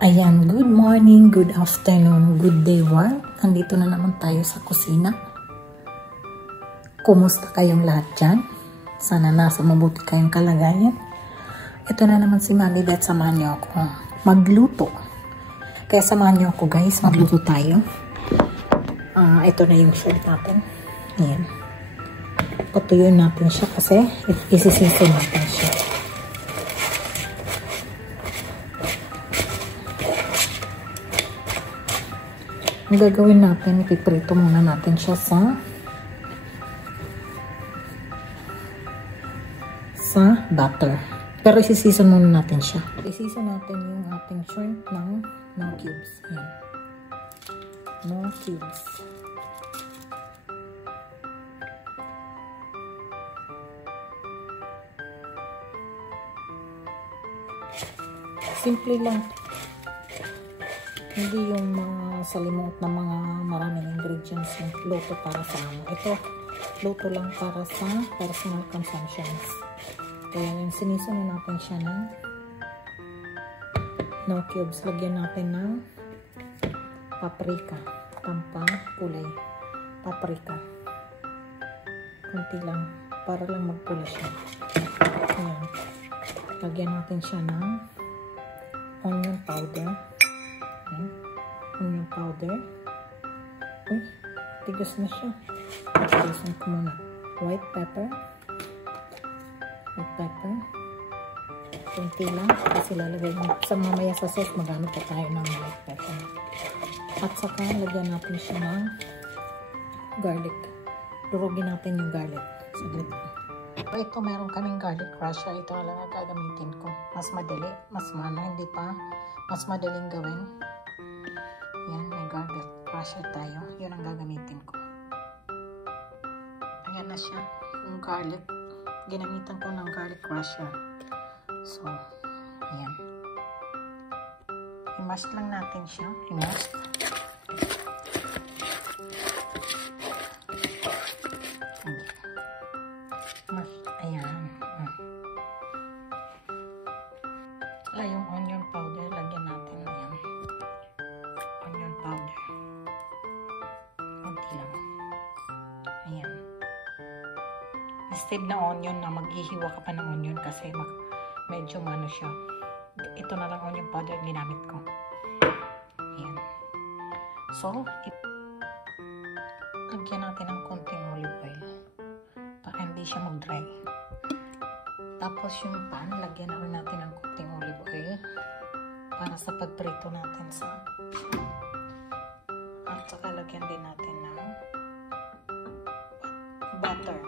Ayan, good morning, good afternoon, good day world. Nandito na naman tayo sa kusina. Kumusta kayong lahat dyan? Sana nasa mabuti kayong kalagayan. Ito na naman si Mami Beth, samahan niyo ako magluto. Kaya samahan niyo ako guys, magluto tayo. Ito na yung shell natin. Ayan. Patuyuin natin siya kasi isisisin natin siya. Ang gagawin natin, ipiprito muna natin siya sa butter. Pero isisison muna natin siya. Isison natin yung ating shrimp ng no cubes. Ayan. No cubes. Simple lang. Hindi yung mga salimot na mga maraming ingredients yung luto para sa ano. Ito, luto lang para sa personal consumptions. Kaya yung sinison na natin siya ng no cubes. Lagyan natin ng paprika. Pampang kulay. Paprika. Kunti lang. Para lang magpula siya. Ayan. Lagyan natin siya ng onion powder. Onion powder. Uy, tigas na siya. Tigasan ko muna. White pepper. White pepper. Kunti lang. Kasi lalagay sa mamaya sa sauce, magamit pa tayo ng white pepper. At saka, lagyan natin siya ng garlic. Durugin natin yung garlic. Saglit. Ito, meron kaming garlic crusher. Ito lang ang gagamitin ko. Mas madali. Mas mana. Hindi pa. Mas madaling gawin. Yan, may garlic crusher tayo. Yun ang gagamitin ko. Ayan na siya. Yung garlic. Ginamitan ko ng garlic crusher. So, ayan. I-mash lang natin siya. I-mash. Mash. Ayan. Yung onion powder. Lagyan natin. Ayan. Onion powder. Kunti lang. Ayan. Instead na onion na maghihiwa ka pa ng onion kasi medyo ano siya. Ito na lang onion powder ginamit ko. Ayan. So, lagyan natin ng konting olive oil para hindi siya mag-dry. Tapos yung pan, lagyan na rin natin ng konting olive oil para sa pagprito natin sa at saka lagyan din natin ng butter.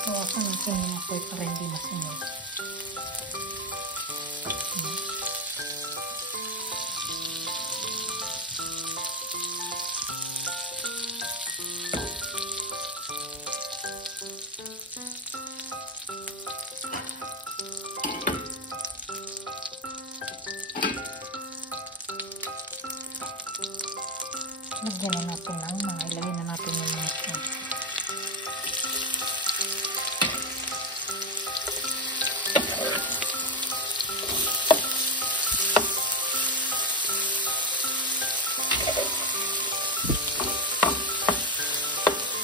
Hawakan natin yung apoy para hindi masunod. Lagyan na natin ng mga ilagay na natin yung mga shrimp.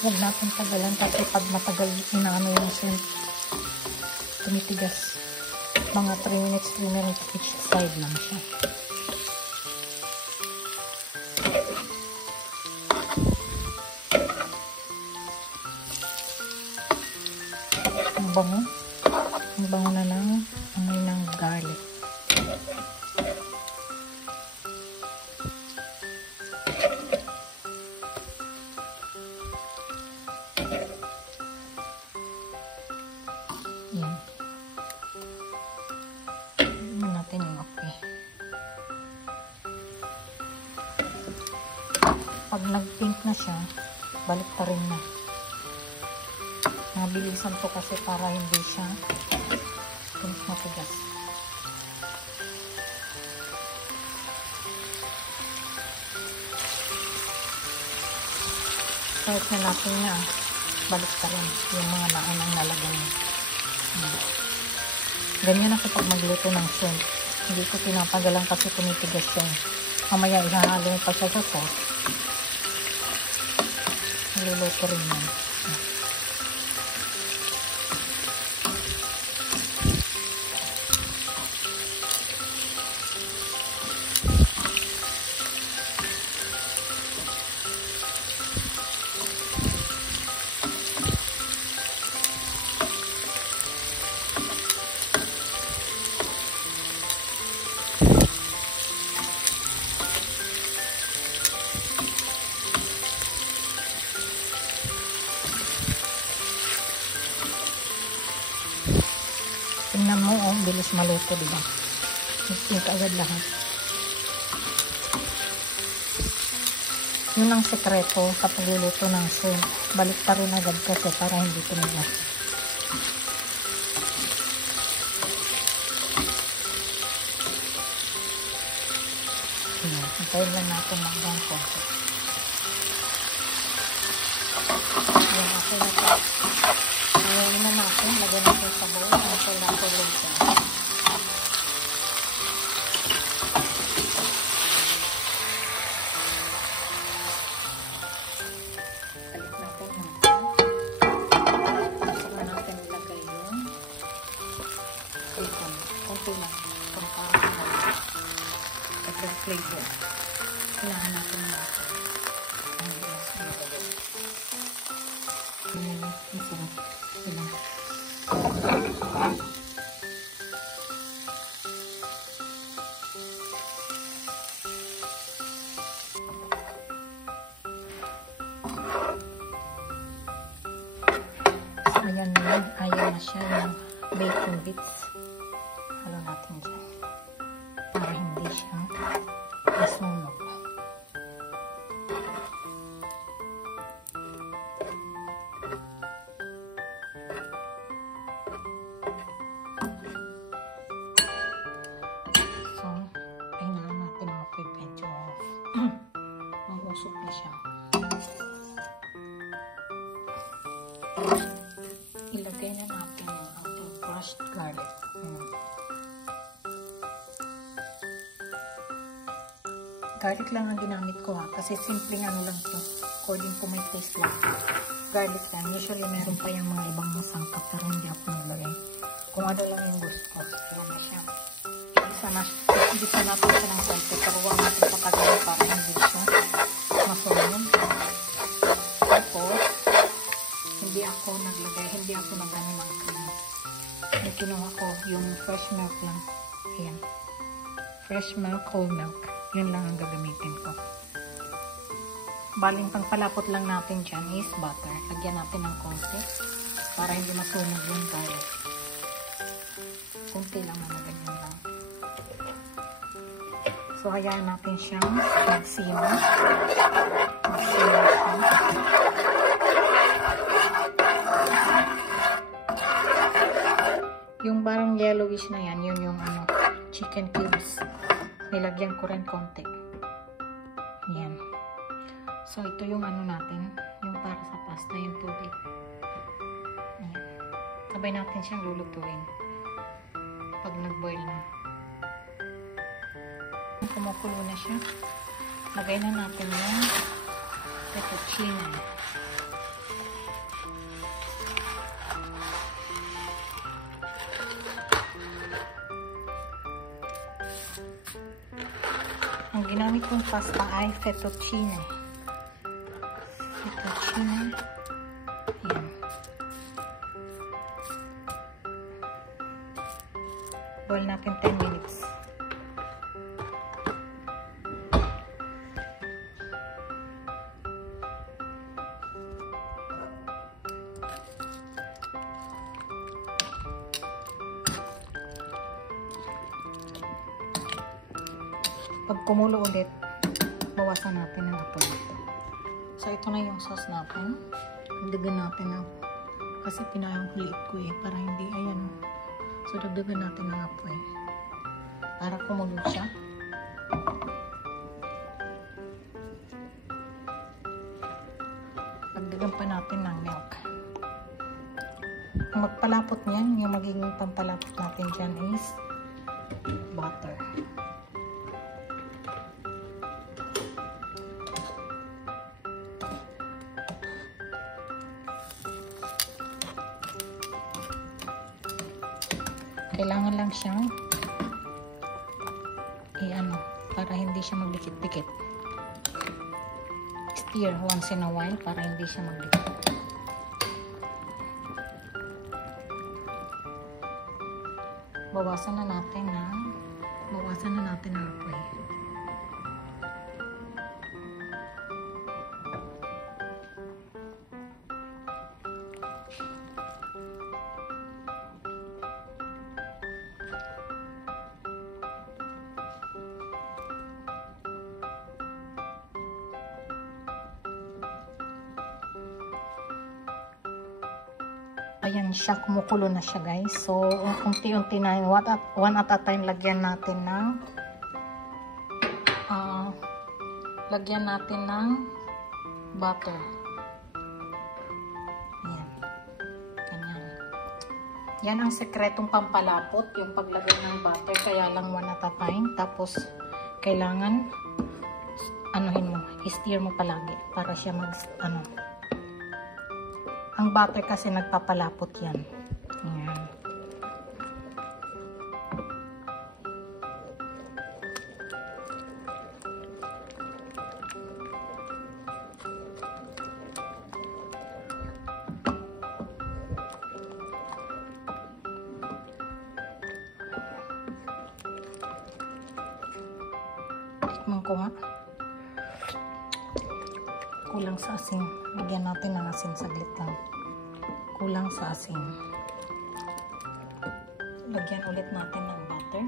Huwag natin tagalan kasi pag matagal inaano yung shrimp, tumitigas. Mga 3 minutes each side lang siya. Ang bango. Ang bango na ng amoy ng garlic. Yan. Tignan natin yung apoy. Pag nag-pink na siya, balik pa rin na. Nabilisan to kasi para hindi siya matigas. Kahit na natin na, balik pa rin yung mga naunang nalagay. Ganyan ako pag magluto ng shrimp. Hindi ko pinapagalan kasi tumitigas yan. Mamaya ihahalo pa siya sa sauce. Niluluto rin yan. Tingnan mo, oh, bilis maluto, diba? Pink agad lahat. Yun ang sekreto sa pagluluto ng shrimp. Balik pa rin agad kasi para hindi tumigas. Hintayin lang natin mag-down konti. Yan, okay na ito. Ngayon na natin, lagyan natin sa bowl. Until natin later. Balik natin natin. Saka natin ilagay yung bacon. Kunti lang. Kung parang flavor. Kailangan natin natin. Ang sarap. Sila. So, ayan na. Ayaw na siya ng bacon bits. Halo natin dyan. Para hindi siya masunog. So, tingnan natin ang apoy medyo mahusok na siya. Ilagay na natin ang ating crushed garlic. Garlic lang ang ginamit ko kasi simpleng ano lang to. According to my taste lang. Garlic lang. Usually meron pa yung mga ibang sangkap pero hindi ako naglagay. Kung ano lang yung gusto ko. Ayan na siya. Igisa natin siya ng konti pero huwag natin patagalin para hindi siya masunog. Tapos hindi ako naglagay. Hindi ako nagano ng cream. Yung kinuha ko yung fresh milk lang. Ayan. Fresh milk, whole milk. Yun lang ang gagamitin ko. Baling pangpalapot lang natin dyan is butter. Lagyan natin ng konti para hindi masunog yung garlic. Konti lang naman, ganyan lang. So, hayaan natin siyang mag-simmer. Mag-simmer siya. Yung parang yellowish na yan, yun yung ano, chicken cubes. Nilagyan ko rin konti. Yan. So, ito yung ano natin, yung para sa pasta, yung tubig. Ayan. Sabay natin siyang lulutuin pag nag-boil na. Kumukulo na siya. Lagay na natin yung fettuccine. Ang ginamit kong pasta ay fettuccine. Fettuccine. Ayan. Boil natin 10 minutes. Pag kumulo ulit, bawasan natin ang apoy nito. So, ito na yung sauce natin. Dagdagan natin ng, kasi pinahuli ko para hindi, ayan. So, dagdagan natin ng apoy. Para kumulo siya. Dagdagan pa natin ng milk. Ang magpalapot niyan, yung magiging pampalapot natin dyan is butter. Kailangan lang siyang i-ano para hindi siya magdikit-dikit. Stir once in a while para hindi siya magdikit. Bawasan na natin ang apoy. Ayan siya, kumukulo na siya guys. So, unti-unti na yun. One at a time, lagyan natin ng butter. Ayan. Ganyan. Yan ang sekretong pampalapot, yung paglagay ng butter. Kaya lang one at a time. Tapos, kailangan anuhin mo, i-stir mo palagi para siya ang butter kasi nagpapalapot yan. Ayan. Tikman ko nga. Kulang sa asin. Lagyan natin ng asin saglit lang. Kulang sa asin. Lagyan ulit natin ng butter.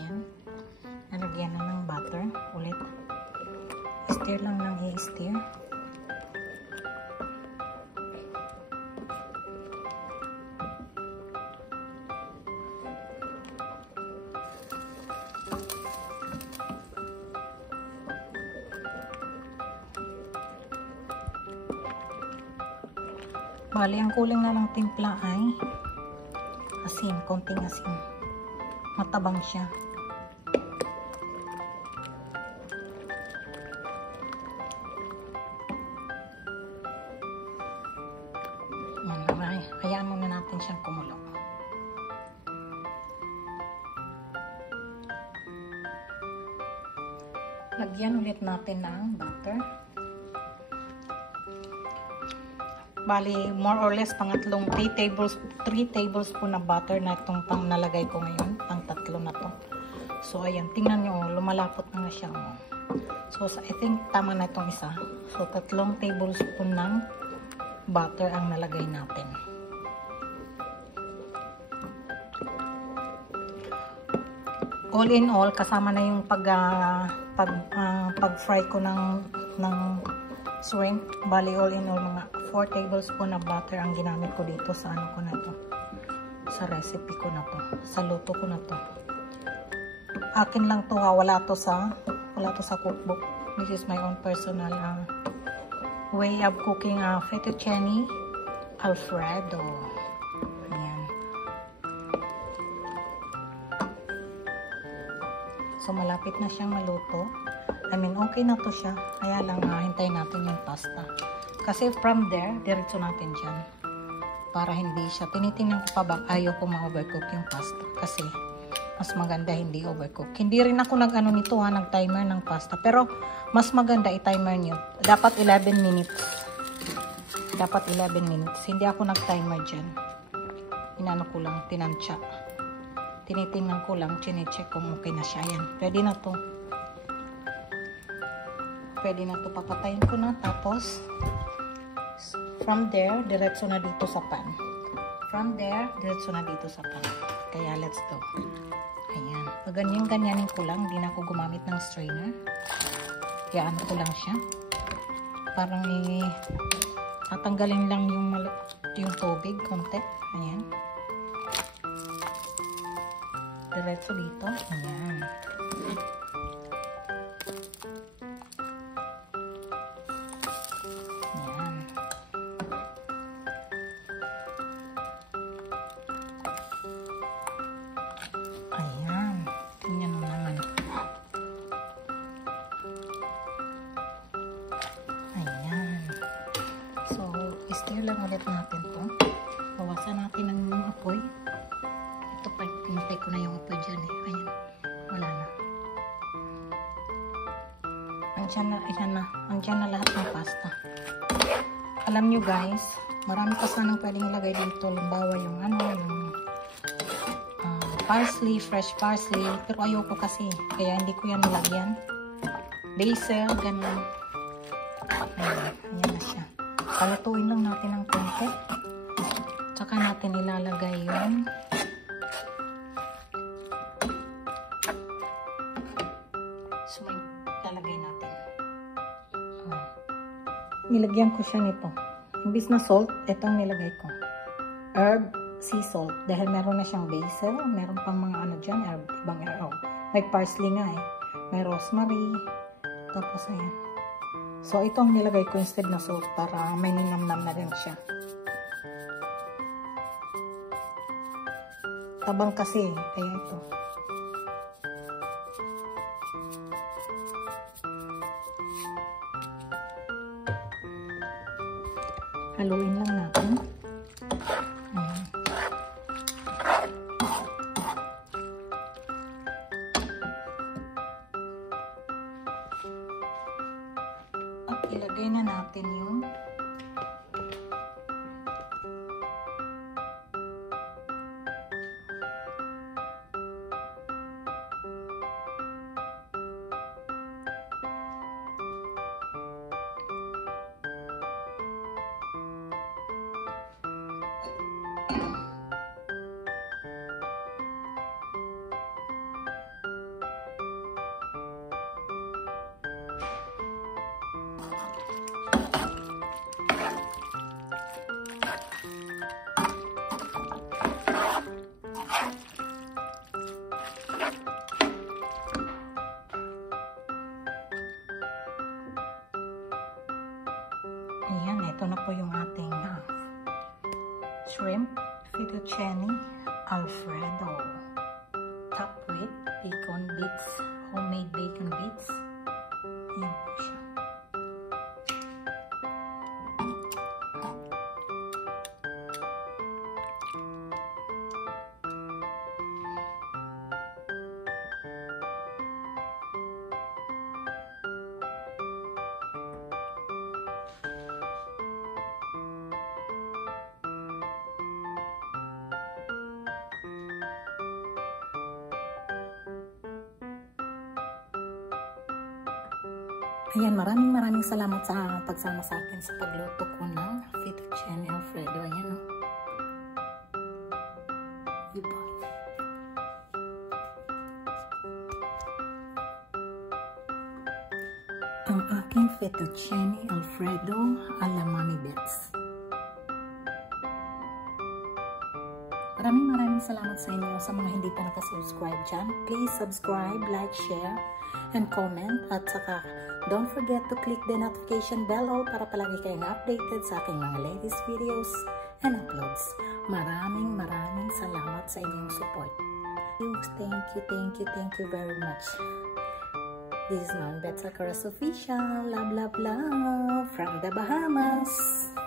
Yan. Nalagyan na ng butter ulit. Stir lang ng i-stir. Bali, ang kulang na ng timpla ay asin, konting asin. Matabang siya. Hayaan muna natin siyang kumulo. Lagyan ulit natin ng butter. Bali, more or less, pangatlong 3 tablespoon na butter na itong pang nalagay ko ngayon. Pang tatlo na to. So, ayan. Tingnan nyo, lumalapot na siya. So, I think tama na itong isa. So, 3 tablespoon ng butter ang nalagay natin. All in all, kasama na yung pag-fry ko ng shrimp. Bali, all in all, mga 4 tablespoon na butter ang ginamit ko dito sa ano ko na to. Sa recipe ko na to. Sa luto ko na to. Akin lang to ha. Wala to sa cookbook. This is my own personal way of cooking fettuccine Alfredo. Ayan. So, malapit na siyang maluto. I mean, okay na to siya. Kaya lang, hintayin natin yung pasta. Kasi from there, diretso natin dyan. Para hindi siya. Tinitingnan ko pa ba, ayaw ko ma-overcook yung pasta. Kasi, mas maganda hindi overcook. Hindi rin ako nag-ano nito ha, nag-timer ng pasta. Pero, mas maganda i-timer nyo. Dapat 11 minutes. Dapat 11 minutes. Hindi ako nag-timer dyan. Inano ko lang, tinansya. Tinitingnan ko lang, chinecheck kung okay na siya. Yan, pwede na to. Pwede na to, papatayin ko na. Tapos, from there, diretso na dito sa pan. From there, diretso na dito sa pan. Kaya, let's go. Ayan. Pag ganyan-ganyanin ko lang, hindi na ako gumamit ng strainer. Kaya ano ko lang siya. Parang tatanggalin lang yung tubig, konti. Ayan. Diretso dito. Ayan. Stir lang ulit natin to. Bawasan natin ang apoy. Ito pa, pinatay ko na yung apoy dyan eh. Ayan, wala na. Andyan na lahat ng pasta. Alam nyo guys, marami pa sanang pwedeng ilagay dito. Limbawa yung parsley, fresh parsley. Pero ayoko kasi, kaya hindi ko yan nilagyan. Basil, ganun. Ayan na siya. Palatuin lang natin ng konti. Tsaka natin ilalagay yung lalagay natin. Nilagyan ko siya nito. Imbis na salt, ito ang nilagay ko. Herb, sea salt. Dahil meron na siyang basil, meron pang mga ano dyan, herb, ibang herb. May parsley nga eh. May rosemary. Tapos ayan. So, ito ang nilagay ko instead na salt para may ninamnam na rin siya. Tabang kasi, kaya ito. Haluin lang natin. Ayan. Ilagay na natin yung ayan, ito na po yung ating shrimp fettuccine Alfredo. Topped with bacon bits, homemade bacon bits. Ayan po siya. Ayan, maraming salamat sa pagsama sa akin sa pagluto ko ng fettuccine Alfredo. Ayan, oh. Diba? Ang aking fettuccine Alfredo ala Mami Bets. maraming salamat sa inyo. Sa mga hindi pa nakasubscribe dyan, please subscribe, like, share, and comment. At saka, don't forget to click the notification bell all para palagi kayong updated sa aking mga latest videos and uploads. Maraming salamat sa inyong support. Thank you very much. This is Ma'am Beth Sacaras Official. Love from the Bahamas.